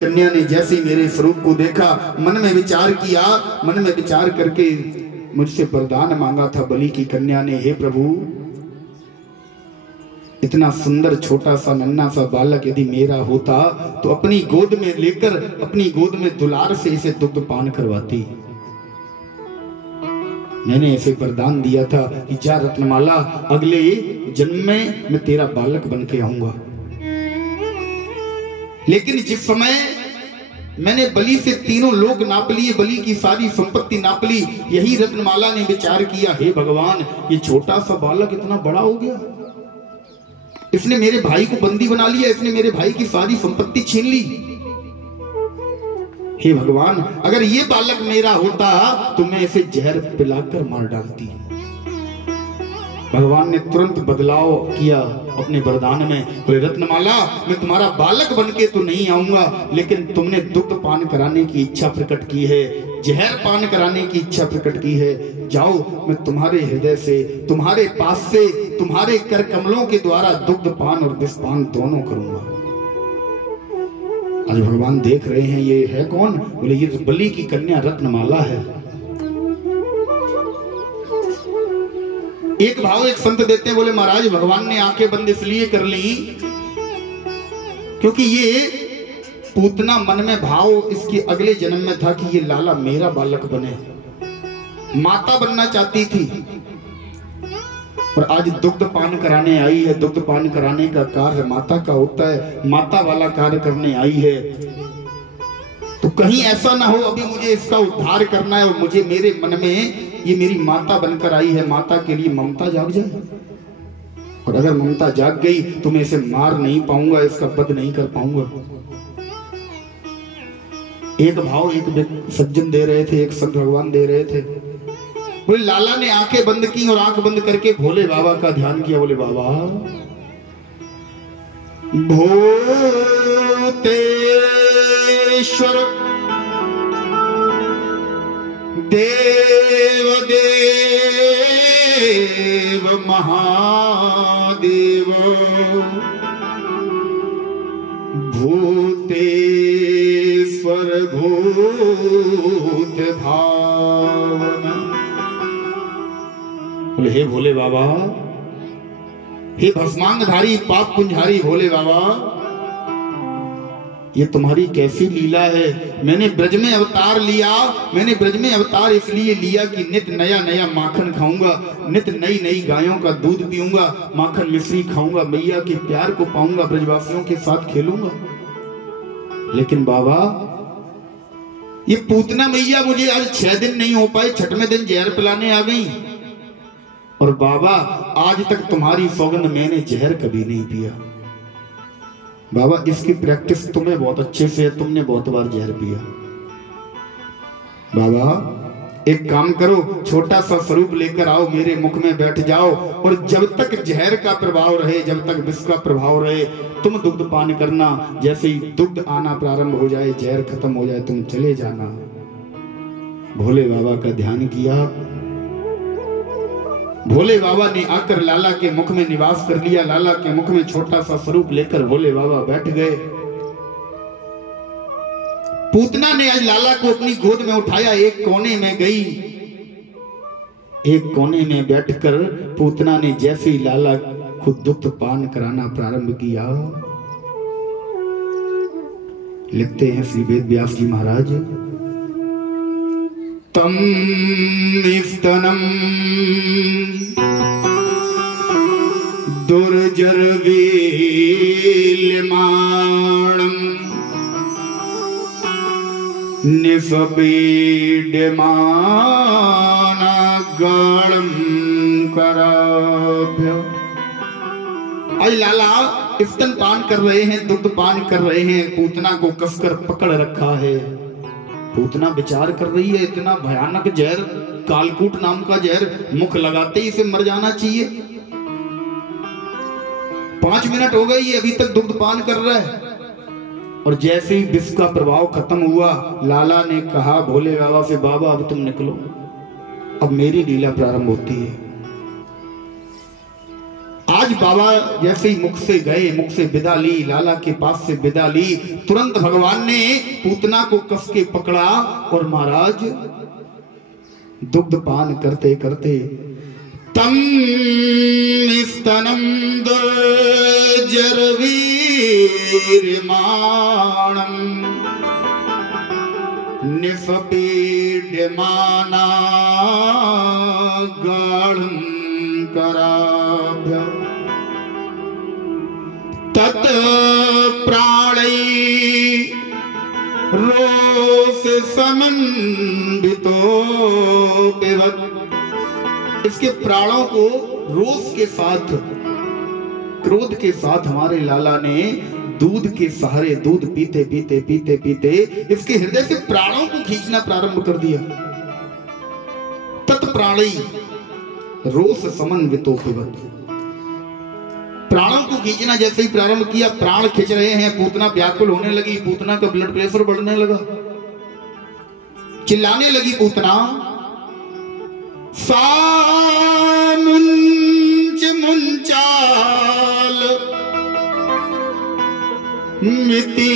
कन्या ने जैसे ही मेरे स्वरूप को देखा, मन में विचार किया, मन में विचार करके मुझसे वरदान मांगा था बलि की कन्या ने, हे प्रभु इतना सुंदर छोटा सा नन्हा सा बालक यदि मेरा होता तो अपनी गोद में लेकर अपनी गोद में दुलार से इसे दुग्ध पान करवाती। मैंने इसे वरदान दिया था कि जा रत्नमाला, अगले जन्म में मैं तेरा बालक बन के आऊंगा। लेकिन जिस समय मैंने बलि से तीनों लोक नाप लिए, बलि की सारी संपत्ति नाप ली, यही रत्नमाला ने विचार किया, हे भगवान ये छोटा सा बालक इतना बड़ा हो गया, इसने मेरे भाई को बंदी बना लिया, इसने मेरे भाई की सारी संपत्ति छीन ली। हे भगवान अगर ये बालक मेरा होता तो मैं इसे जहर पिलाकर मार डालती। भगवान ने तुरंत बदलाव किया अपने वरदान में, बोले रत्नमाला मैं तुम्हारा बालक बनके तो नहीं आऊंगा, लेकिन तुमने दुग्ध पान कराने की इच्छा प्रकट की है, जहर पान कराने की इच्छा प्रकट की है, जाओ मैं तुम्हारे हृदय से, तुम्हारे पास से, तुम्हारे कर कमलों के द्वारा दुग्ध पान और विष पान दोनों करूंगा। आज भगवान देख रहे हैं ये है कौन? बोले ये बलि की कन्या रत्नमाला है। एक भाव एक संत देते हैं, बोले महाराज भगवान ने आंखें बंद इसलिए कर ली क्योंकि ये पूतना मन में भाव इसके अगले जन्म में था कि ये लाला मेरा बालक बने, माता बनना चाहती थी और आज दुग्ध पान कराने आई है। दुग्ध पान कराने का कार्य माता का होता है, माता वाला कार्य करने आई है। तो कहीं ऐसा ना हो अभी मुझे इसका उद्धार करना है और मुझे मेरे मन में ये मेरी माता बनकर आई है, माता के लिए ममता जाग जाए, और अगर ममता जाग गई तो मैं इसे मार नहीं पाऊंगा, इसका वध नहीं कर पाऊंगा। एक भाव एक सज्जन दे रहे थे, एक संत भगवान दे रहे थे। बोले लाला ने आंखें बंद की और आंख बंद करके भोले बाबा का ध्यान किया। बोले बाबा भूतेश्वर देव देव महादेव भूतेश्वर भूत भावना। बोले हे भोले बाबा, हे भस्मांगधारी पाप कुंजारी भोले बाबा, ये तुम्हारी कैसी लीला है। मैंने ब्रज में अवतार लिया, मैंने ब्रज में अवतार इसलिए लिया कि नित नया नया माखन खाऊंगा, नित नई नई गायों का दूध पीऊंगा, माखन मिश्री खाऊंगा, मैया के प्यार को पाऊंगा, ब्रजवासियों के साथ खेलूंगा। लेकिन बाबा ये पूतना मैया मुझे आज 6 दिन नहीं हो पाए, 6वें दिन जहर पिलाने आ गई। और बाबा आज तक तुम्हारी सौगंध मैंने जहर कभी नहीं पिया। बाबा इसकी प्रैक्टिस तुम्हें बहुत अच्छे से है, तुमने बहुत बार जहर पिया। बाबा एक काम करो, छोटा सा स्वरूप लेकर आओ, मेरे मुख में बैठ जाओ और जब तक जहर का प्रभाव रहे, जब तक विष का प्रभाव रहे, तुम दुग्ध पान करना। जैसे ही दुग्ध आना प्रारंभ हो जाए, जहर खत्म हो जाए, तुम चले जाना। भोले बाबा का ध्यान किया, भोले बाबा ने आकर लाला के मुख में निवास कर लिया। लाला के मुख में छोटा सा स्वरूप लेकर भोले बाबा बैठ गए। पूतना ने आज लाला को अपनी गोद में उठाया, एक कोने में गई, एक कोने में बैठकर पूतना ने जैसे ही लाला को दुग्ध पान कराना प्रारंभ किया, लिखते हैं श्री वेद व्यास जी महाराज, तम स्तनम दुर्जरवील्यमाणं निष्पीड्यमानगणं कराभ्य। आज लाला स्तन पान कर रहे हैं, दुग्ध पान कर रहे हैं, पूतना को कसकर पकड़ रखा है। पूतना विचार कर रही है, इतना भयानक जहर, कालकूट नाम का जहर, मुख लगाते ही इसे मर जाना चाहिए। 5 मिनट हो गए, ये अभी तक दुग्ध पान कर रहा है। और जैसे ही विष का प्रभाव खत्म हुआ, लाला ने कहा भोले बाबा से, बाबा अब तुम निकलो, अब मेरी लीला प्रारंभ होती है। आज बाबा जैसे ही मुख से गए, मुख से विदा ली, लाला के पास से विदा ली, तुरंत भगवान ने पूतना को कस के पकड़ा और महाराज दुग्ध पान करते करते तम स्तनम दुर्जरवीर्यमाणम निफपीड्यमाना गाढ़ं कराभ्य तत् प्राणै रोष समन्वितो विवत्। इसके प्राणों को रोष के साथ, क्रोध के साथ हमारे लाला ने दूध के सहारे, दूध पीते पीते पीते पीते इसके हृदय से प्राणों को खींचना प्रारंभ कर दिया। तत्प्राणी रोष समन्वितो पिबत, प्राणों को खींचना जैसे ही प्रारंभ किया, प्राण खींच रहे हैं, पूतना व्याकुल होने लगी, पूतना का ब्लड प्रेशर बढ़ने लगा, चिल्लाने लगी पूतना, सामुंच मुंचाल मिति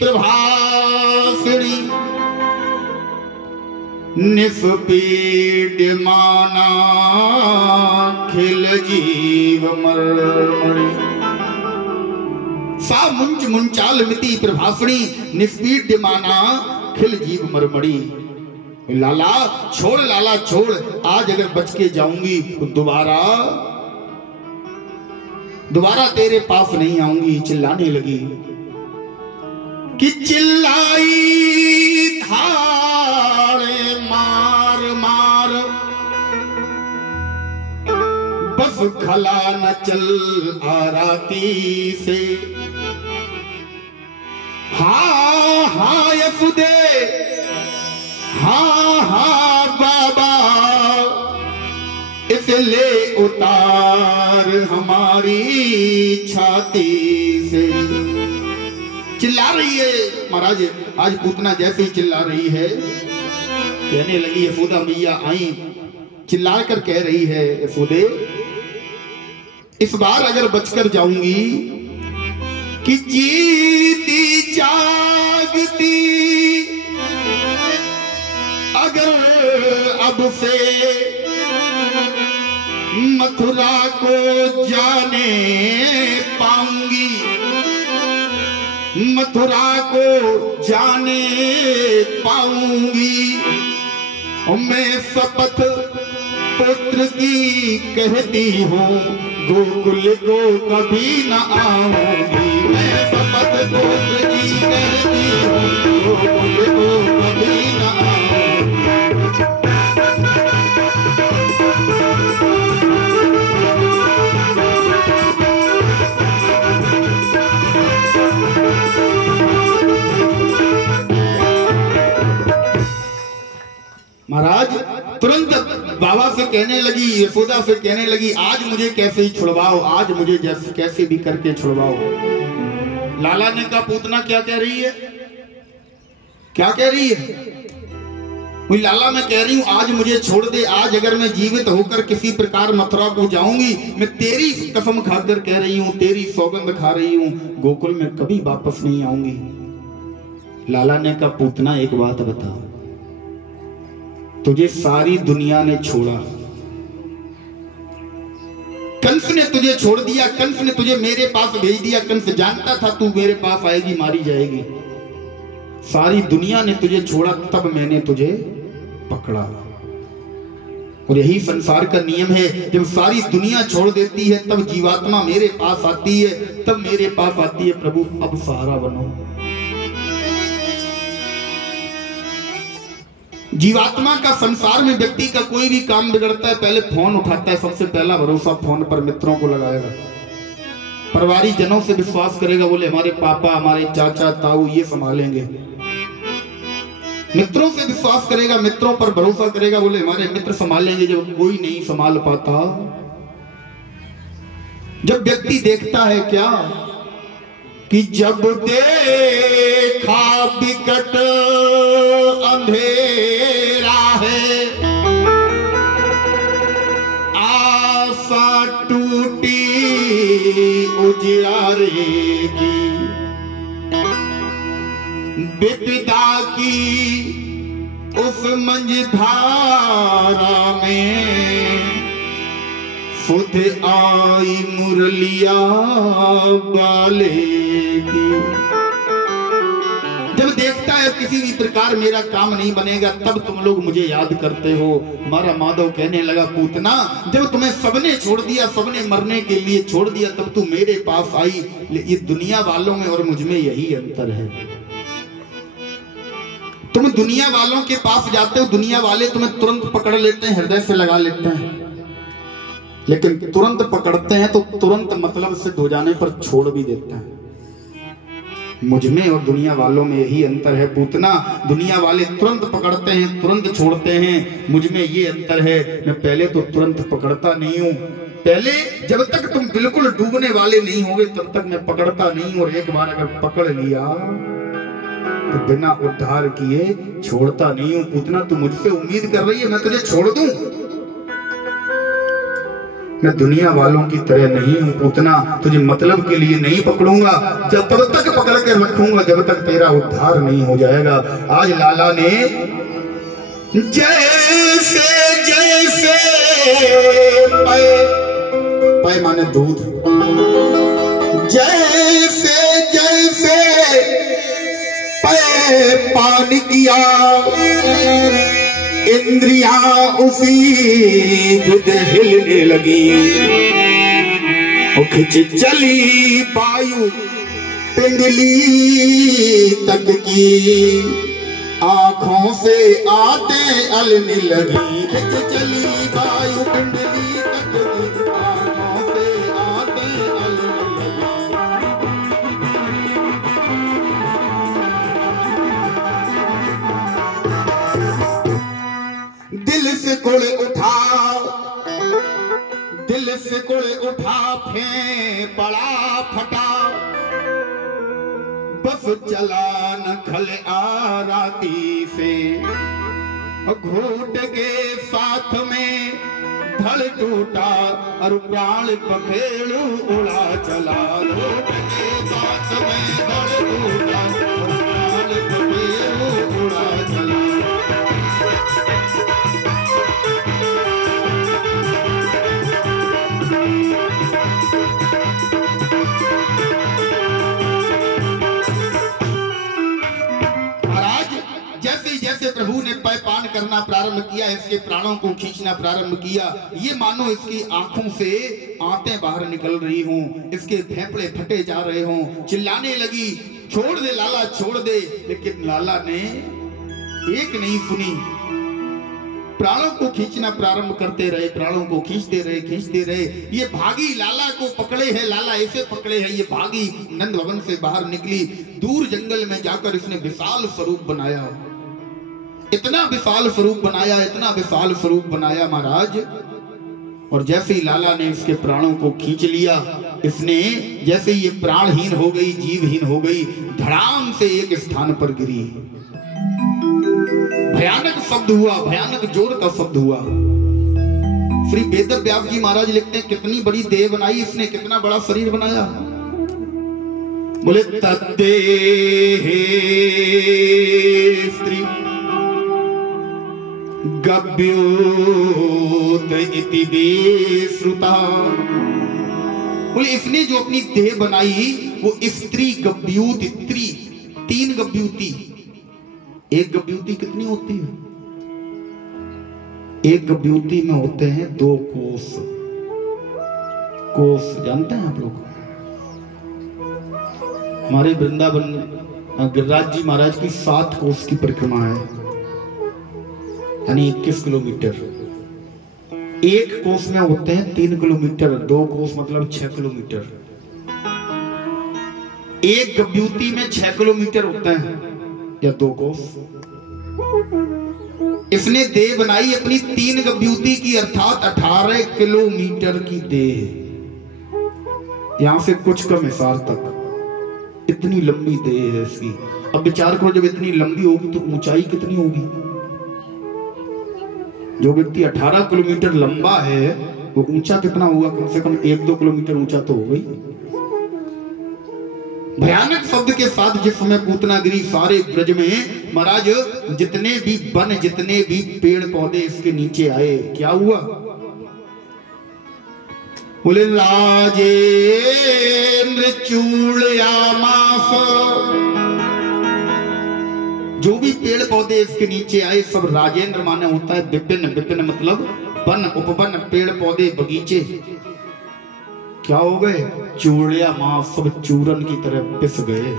प्रभासिणी निष्पीड्यमाना खिल जीव मर्मणि। सा मुंच मुंचाल मिति प्रभासिणी निष्पीड्यमाना खिल जीव मर्मणि। लाला छोड़, लाला छोड़, आज अगर बच के जाऊंगी तो दोबारा तेरे पास नहीं आऊंगी। चिल्लाने लगी कि चिल्लाई धाड़े मार मार, बस खला न चल आराती से। हाँ हाँ यशुदे, हाँ हाँ बाबा, इसे ले उतार हमारी छाती से। चिल्ला रही है महाराज, आज पूतना जैसे ही चिल्ला रही है, कहने लगी यशोदा मैया आई, चिल्ला कर कह रही है, यशोदे इस बार अगर बचकर जाऊंगी कि जीती जागती अगर अब से मथुरा को जाने पाऊंगी, मथुरा को जाने पाऊंगी, मैं शपथ पुत्र की कहती हूँ, गोकुल को कभी न आऊंगी। मैं शपथ पुत्र की कहती हूँ, गोकुल को कभी न आऊंगी। महाराज तुरंत बाबा से कहने लगी, यशोदा से कहने लगी, आज मुझे कैसे ही छुड़वाओ, आज मुझे जैसे कैसे भी करके छुड़वाओ। लाला ने कहा पूतना क्या कह रही है, क्या कह रही है? वही लाला मैं कह रही हूं आज मुझे छोड़ दे, आज अगर मैं जीवित होकर किसी प्रकार मथुरा को जाऊंगी, मैं तेरी कसम खाकर कह रही हूं, तेरी सौगंध खा रही हूं, गोकुल में कभी वापस नहीं आऊंगी। लाला ने कहा पूतना एक बात बता, तुझे सारी दुनिया ने छोड़ा, कंस ने तुझे छोड़ दिया, कंस ने तुझे मेरे पास भेज दिया, कंस जानता था तू मेरे पास आएगी, मारी जाएगी, सारी दुनिया ने तुझे छोड़ा, तब मैंने तुझे पकड़ा। और यही संसार का नियम है, जब सारी दुनिया छोड़ देती है तब जीवात्मा मेरे पास आती है, तब मेरे पास आती है, प्रभु अब सहारा बनो। जीवात्मा का संसार में व्यक्ति का कोई भी काम बिगड़ता है, पहले फोन उठाता है, सबसे पहला भरोसा फोन पर मित्रों को लगाएगा, परिवारी जनों से विश्वास करेगा, बोले हमारे पापा, हमारे चाचा ताऊ ये संभालेंगे। मित्रों से विश्वास करेगा, मित्रों पर भरोसा करेगा, बोले हमारे मित्र संभालेंगे। जब कोई नहीं संभाल पाता, जब व्यक्ति देखता है क्या कि जब देखा विकट अंधेरा है, आशा उजियारेगी। विपदा की उस मंझधारा में खुद आई मुरलिया बालेगी। जब देखता है किसी भी प्रकार मेरा काम नहीं बनेगा, तब तुम लोग मुझे याद करते हो। हमारा माधव कहने लगा, पूतना जब तुम्हें सबने छोड़ दिया, सबने मरने के लिए छोड़ दिया, तब तू मेरे पास आई। ये दुनिया वालों में और मुझ में यही अंतर है। तुम दुनिया वालों के पास जाते हो, दुनिया वाले तुम्हें तुरंत पकड़ लेते हैं, हृदय से लगा लेते हैं, लेकिन तुरंत पकड़ते हैं तो तुरंत मतलब सिद्ध हो जाने पर छोड़ भी देते हैं। मुझ में और दुनिया वालों में यही अंतर है पूतना। दुनिया वाले तुरंत पकड़ते हैं, तुरंत छोड़ते हैं, मुझ में ये अंतर है। मैं पहले तो तुरंत पकड़ता नहीं हूँ। पहले जब तक तुम बिल्कुल डूबने वाले नहीं होगे तब तक मैं पकड़ता नहीं हूँ, और एक बार अगर पकड़ लिया तो बिना उद्धार किए छोड़ता नहीं हूँ। पूतना तू मुझसे उम्मीद कर रही है मैं तुझे छोड़ दूं? मैं दुनिया वालों की तरह नहीं हूं पूतना, तुझे मतलब के लिए नहीं पकड़ूंगा। जब तब तक पकड़ कर रखूंगा जब तक तेरा उद्धार नहीं हो जाएगा। आज लाला ने जैसे जैसे पै माने दूध, जैसे जैसे पै पान किया, इंद्रियां उसी विध हिलने लगी। खिंच चली वायु पिंडली तक की, आंखों से आते अलने लगी। खिंच चली वायु पिंडली तक की, आंखों से आते अलने लगी। दिल से कोड़े उठा, दिल से कोड़े उठा, फें पड़ा फटा, बस चला न खल आराती से। घूट के साथ में धड़ टूटा और प्राण पखेड़ू उड़ा चला। घूट के साथ में धड़ टूटा और प्राण पखेड़ू उड़ा चला। प्रभु ने पान करना प्रारंभ किया, इसके प्राणों को खींचना प्रारंभ किया। ये मानो इसकी आंखों से आंतें बाहर निकल रही हों, इसके फेफड़े फटे जा रहे हों। चिल्लाने लगी, छोड़ दे लाला छोड़ दे, लेकिन लाला ने एक नहीं सुनी। प्राणों को खींचना प्रारंभ करते रहे, प्राणों को खींचते रहे, खींचते रहे। ये भागी लाला को पकड़े है, लाला ऐसे पकड़े है। ये भागी नंद भवन से बाहर निकली, दूर जंगल में जाकर इसने विशाल स्वरूप बनाया। इतना विशाल स्वरूप बनाया, इतना विशाल स्वरूप बनाया महाराज। और जैसे ही लाला ने इसके प्राणों को खींच लिया, इसने जैसे ये प्राणहीन हो गई, जीवहीन हो गई, धड़ाम से एक स्थान पर गिरी। भयानक शब्द हुआ, भयानक जोर का शब्द हुआ। श्री वेद व्यास जी महाराज लिखते हैं, कितनी बड़ी देह बनाई इसने, कितना बड़ा शरीर बनाया। बोले तद्देहे स्त्री गभ्योत इति विश्रुता। बोले इसने जो अपनी देह बनाई वो स्त्री गभ्यूत, स्त्री 3 गभ्यूती। एक गभ्यूती कितनी होती है? एक गभ्यूती में होते हैं 2 कोस। कोस जानते हैं आप लोग? हमारे वृंदावन गिरिराज जी महाराज की 7 कोस की परिक्रमा है, यानी 21 किलोमीटर। एक कोस में होते हैं 3 किलोमीटर, 2 कोस मतलब 6 किलोमीटर। एक गभ्यूती में 6 किलोमीटर होते हैं या 2 कोस। इसने देह बनाई अपनी 3 गभ्यूती की, अर्थात 18 किलोमीटर की देह, यहां से कुछ कम हिसार तक। इतनी लंबी देह है इसकी। अब विचार करो, जब इतनी लंबी होगी तो ऊंचाई कितनी होगी? जो व्यक्ति 18 किलोमीटर लंबा है वो ऊंचा कितना होगा? कम से कम 1-2 किलोमीटर ऊंचा तो होगा ही। भयानक शब्द के साथ जिस समय पूतना गिरी, सारे ब्रज में महाराज जितने भी वन, जितने भी पेड़ पौधे इसके नीचे आए। क्या हुआ? बोले राजेंद्र चूड़यामास, जो भी पेड़ पौधे इसके नीचे आए सब राजेंद्र माने होता है विपिन, विपिन मतलब वन, उपवन, पेड़ पौधे, बगीचे क्या हो गए? चूड़यामास, सब चूरन की तरह पिस गए।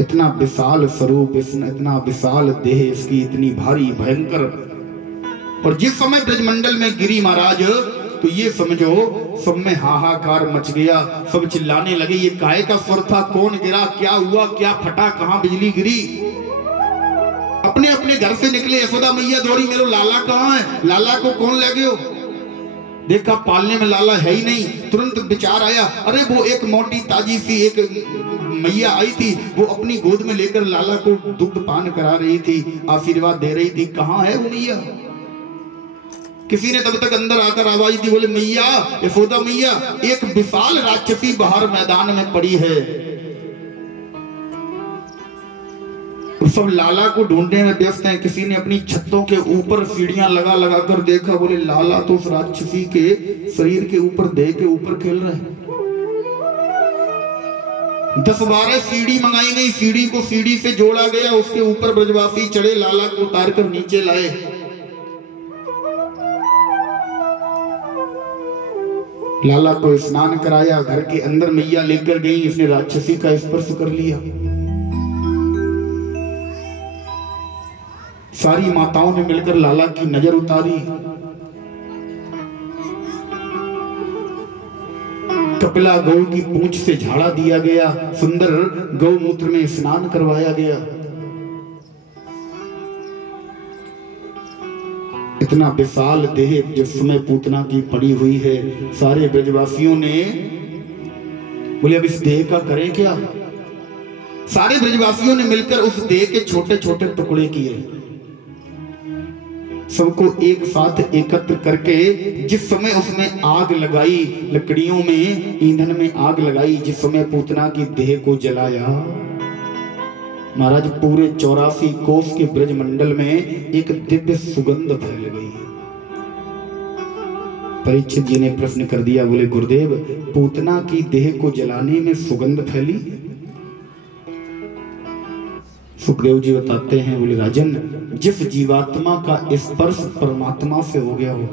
इतना विशाल स्वरूप, इतना विशाल देह इसकी, इतनी भारी भयंकर। और जिस समय ब्रजमंडल में गिरी महाराज, तो ये समझो सब में हाहाकार मच गया, सब चिल्लाने लगे ये काहे का स्वर था, कौन गिरा, क्या हुआ, क्या फटा, कहां बिजली गिरी। अपने अपने घर से निकले, यशोदा मैया दौड़ी, मेरे लाला कहाँ है, लाला को कौन ले गयो? देखा पालने में लाला है ही नहीं। तुरंत विचार आया, अरे वो एक मोटी ताजी सी एक मैया आई थी, वो अपनी गोद में लेकर लाला को दुग्ध पान करा रही थी, आशीर्वाद दे रही थी, कहाँ है वो मैया? किसी ने तब तक अंदर आकर आवाज दी, बोले मैया, यशोदा मैया, एक विशाल राक्षसी बाहर मैदान में पड़ी है। सब लाला को ढूंढने में व्यस्त हैं। किसी ने अपनी छतों के ऊपर सीढ़ियां लगा लगा कर देखा, बोले लाला तो उस राक्षसी के शरीर के ऊपर, देह के ऊपर खेल रहे हैं। 10-12 सीढ़ी मंगाई गई, सीढ़ी को सीढ़ी से जोड़ा गया, उसके ऊपर ब्रजवासी चढ़े, लाला को उतार कर नीचे लाए। लाला को स्नान कराया, घर के अंदर मैया लेकर गई, इसने राक्षसी का स्पर्श कर लिया। सारी माताओं ने मिलकर लाला की नजर उतारी। कपिला गौ की पूंछ से झाड़ा दिया गया, सुंदर गौमूत्र में स्नान करवाया गया। इतना विशाल देह जिस समय पूतना की पड़ी हुई है, सारे ब्रजवासियों ने बोले अब इस देह का करें क्या। सारे ब्रजवासियों ने मिलकर उस देह के छोटे छोटे टुकड़े किए, सबको एक साथ एकत्र करके जिस समय उसमें आग लगाई, लकड़ियों में, ईंधन में आग लगाई, जिस समय पूतना की देह को जलाया, महाराज पूरे 84 कोस के ब्रजमंडल में एक दिव्य सुगंध फैल गई। परीक्षित जी ने प्रश्न कर दिया, बोले गुरुदेव, पूतना की देह को जलाने में सुगंध फैली? सुखदेव जी बताते हैं, बोले राजन, जिस जीवात्मा का स्पर्श परमात्मा से हो गया हो,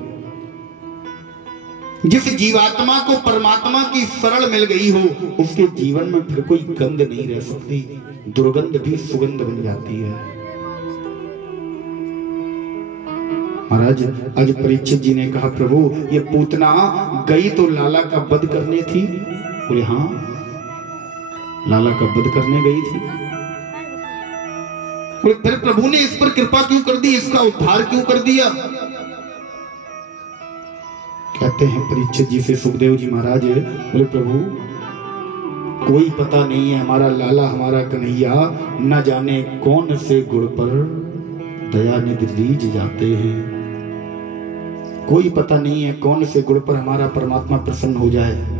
जिस जीवात्मा को परमात्मा की शरण मिल गई हो, उसके जीवन में फिर कोई गंध नहीं रह सकती, दुर्गंध भी सुगंध बन जाती है। महाराज आज परीक्षित जी ने कहा, प्रभु ये पूतना गई तो लाला का वध करने थी? बोले हाँ, लाला का वध करने गई थी। बोले फिर प्रभु ने इस पर कृपा क्यों कर दी, इसका उद्धार क्यों कर दिया? कहते हैं परीक्षित जी से सुखदेव जी महाराज, बोले प्रभु कोई पता नहीं है, हमारा लाला, हमारा कन्हैया न जाने कौन से गुण पर दया निधि रीझ जाते हैं। कोई पता नहीं है कौन से गुण पर हमारा परमात्मा प्रसन्न हो जाए।